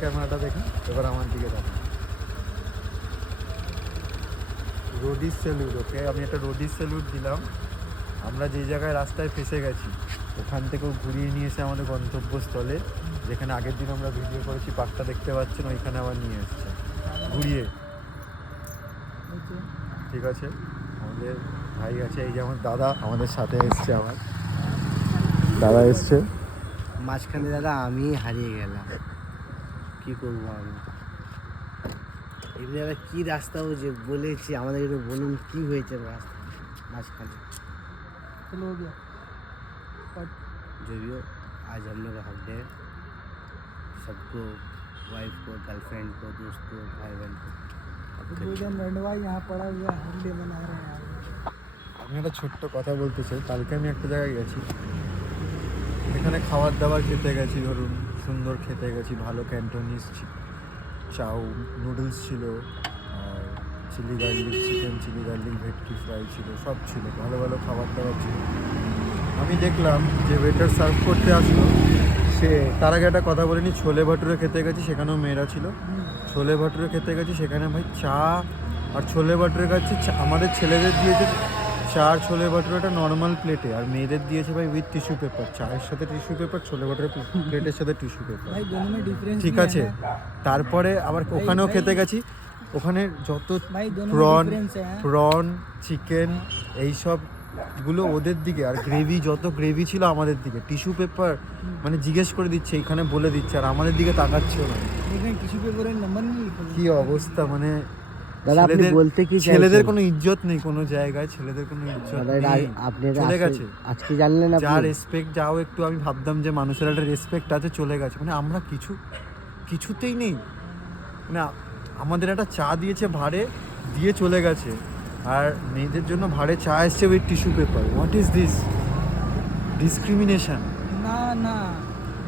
ক্যামেরাটা দেখুন, এবার আমার দিকে দেখুন। রোডিস স্যালুট, ওকে আমি একটা রোডিস স্যালুট দিলাম। আমরা যে জায়গায় রাস্তায় ফেসে গেছি ওখান থেকেও ঘুরিয়ে নিয়ে এসে আমাদের গন্তব্যস্থলে, যেখানে আগের দিন আমরা ভিডিও করেছি, পার্কটা দেখতে পাচ্ছেন, ওইখানে আবার নিয়ে এসছে ঘুরিয়ে। ঠিক আছে, আমাদের ভাই আছে, এই যে আমার দাদা আমাদের সাথে এসছে, আমার দাদা এসছে। মাঝখানে দাদা আমি হারিয়ে গেলাম, কি করবো আমি। এমনি দাদা কী রাস্তা ও যে বলেছি আমাদের একটু বলুন কী হয়েছে রাস্তা মাঝখানে। चलो हो गया जो भी हो, आज हम लोग हक डे, सबको, वाइफ को, गर्लफ्रेंड को, दोस्त को, भाई बहन को भोजन रंडवा यहाँ पड़ा हुआ है, हॉलीडे मना रहे हैं। আমি একটা ছোট্ট কথা বলতে চাই। কালকে আমি একটা জায়গায় গেছি, এখানে খাবার দাবার খেতে গেছি, ধরুন সুন্দর খেতে গেছি, ভালো ক্যান্টোনিজ চাউ নুডলস ছিল, আর chilli garlic chicken, chilli garlic bhetki fry ছিল, সব ছিল, ভালো ভালো খাবার দাবার ছিল। আমি দেখলাম যে ওয়েটার সার্ভ করতে আসলো, সে তার আগে একটা কথা বলিনি, ছোলে ভাটুরে খেতে গেছি, সেখানেও মেয়েরা ছিল। ছোলে ভাটুরে খেতে গেছি, সেখানে ভাই চা আর ছোলে ভাটুরে খাচ্ছি, আমাদের ছেলেদের দিয়েছে চা আর ছোলে ভাটুরেটা নর্মাল প্লেটে, আর মেয়েদের দিয়েছে ভাই উইথ টিস্যু পেপার, চায়ের সাথে টিস্যু পেপার, ছোলে ভাটুরে প্লেটের সাথে টিস্যু পেপার। भाई दोनों में डिफरेंस ঠিক আছে, তারপরে আবার ওখানেও খেতে গেছি, ওখানে যত भाई दोनों প্রন में डिफरेंस है। প্রন চিকেন এইসবগুলো ওদের দিকে, আর গ্রেভি, যত গ্রেভি ছিল আমাদের দিকে, টিস্যু পেপার মানে জিজ্ঞেস করে দিচ্ছে, এখানে বলে দিচ্ছে, আর আমাদের দিকে তাকাচ্ছেও না। लेकिन टिश्यू पेपर में नंबर नहीं लिखा কি অবস্থা, মানে দাদা আপনি বলতে কি ছেলেদের কোনো ইজ্জত নেই, কোনো জায়গায় ছেলেদের কোনো ইজ্জত নেই, আপনি চলে গেছে। আজকে জানলেন যা রেসপেক্ট, যাও একটু আমি ভাবতাম যে মানুষের একটা রেসপেক্ট আছে, চলে গেছে। মানে আমরা কিছুতেই নেই, মানে আমাদের একটা চা দিয়েছে ভাড়ে, দিয়ে চলে গেছে, আর মেয়েদের জন্য ভাড়ে চা এসছে with tissue paper. What is this discrimination? ना ना,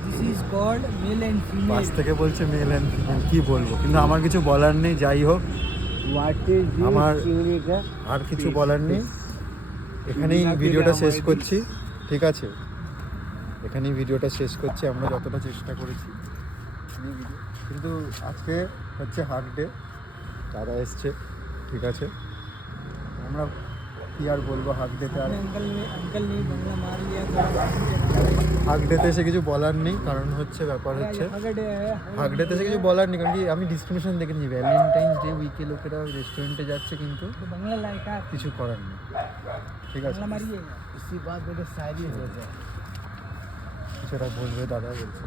this is called male and female. বাস থেকে বলছে মেল অ্যান্ড ফিমেল, কী বলবো, কিন্তু আমার কিছু বলার নেই। যাই হোক, আমার আর কিছু বলার নেই। এখানেই ভিডিওটা শেষ করছি, ঠিক আছে? এখানেই ভিডিওটা শেষ করছি। আমরা যতটা চেষ্টা করেছি, কিন্তু আজকে হচ্ছে হাক ডে, দাদা এসছে, ঠিক আছে? আমরা কি আর বলবো হাক ডেতে, আর अंकल ने बंगला मार लिया হাক ডেতে এসে কিছু বলার নেই, কারণ হচ্ছে ব্যাপার হচ্ছে হাক ডেতে এসে কিছু বলার নেই, কারণ কি আমি ডিসক্রিমিনেশন দেখে নিই। ভ্যালেন্টাইন্স ডে উইকে লোকেরা রেস্টুরেন্টে যাচ্ছে, কিন্তু बंगला लायका কিছু कরার নেই, ঠিক আছে? बंगला मारिए। इसी बात में शायरी हो जाए, সেটা বলবে দাদা, বলছে।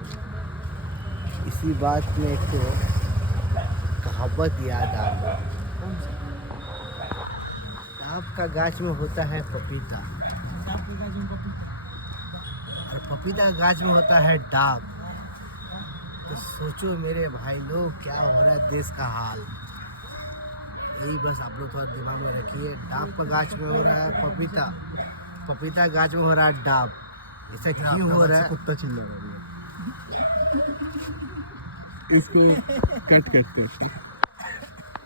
इसी बात में एक तो कहावत याद आ गई, डाब का गाछ में होता है पपीता, और पपीता गाछ में होता है डाब। तो सोचो मेरे भाई लोग, क्या हो रहा है देश का हाल। यही बस आप लोग थोड़ा दिमाग में रखिए, डाब का गाछ में हो रहा है पपीता, पपीता गाछ में हो रहा है डाब। ऐसा क्यों हो रहा है? कुत्ता चिल्ला रहा है। इसको कट करते हैं।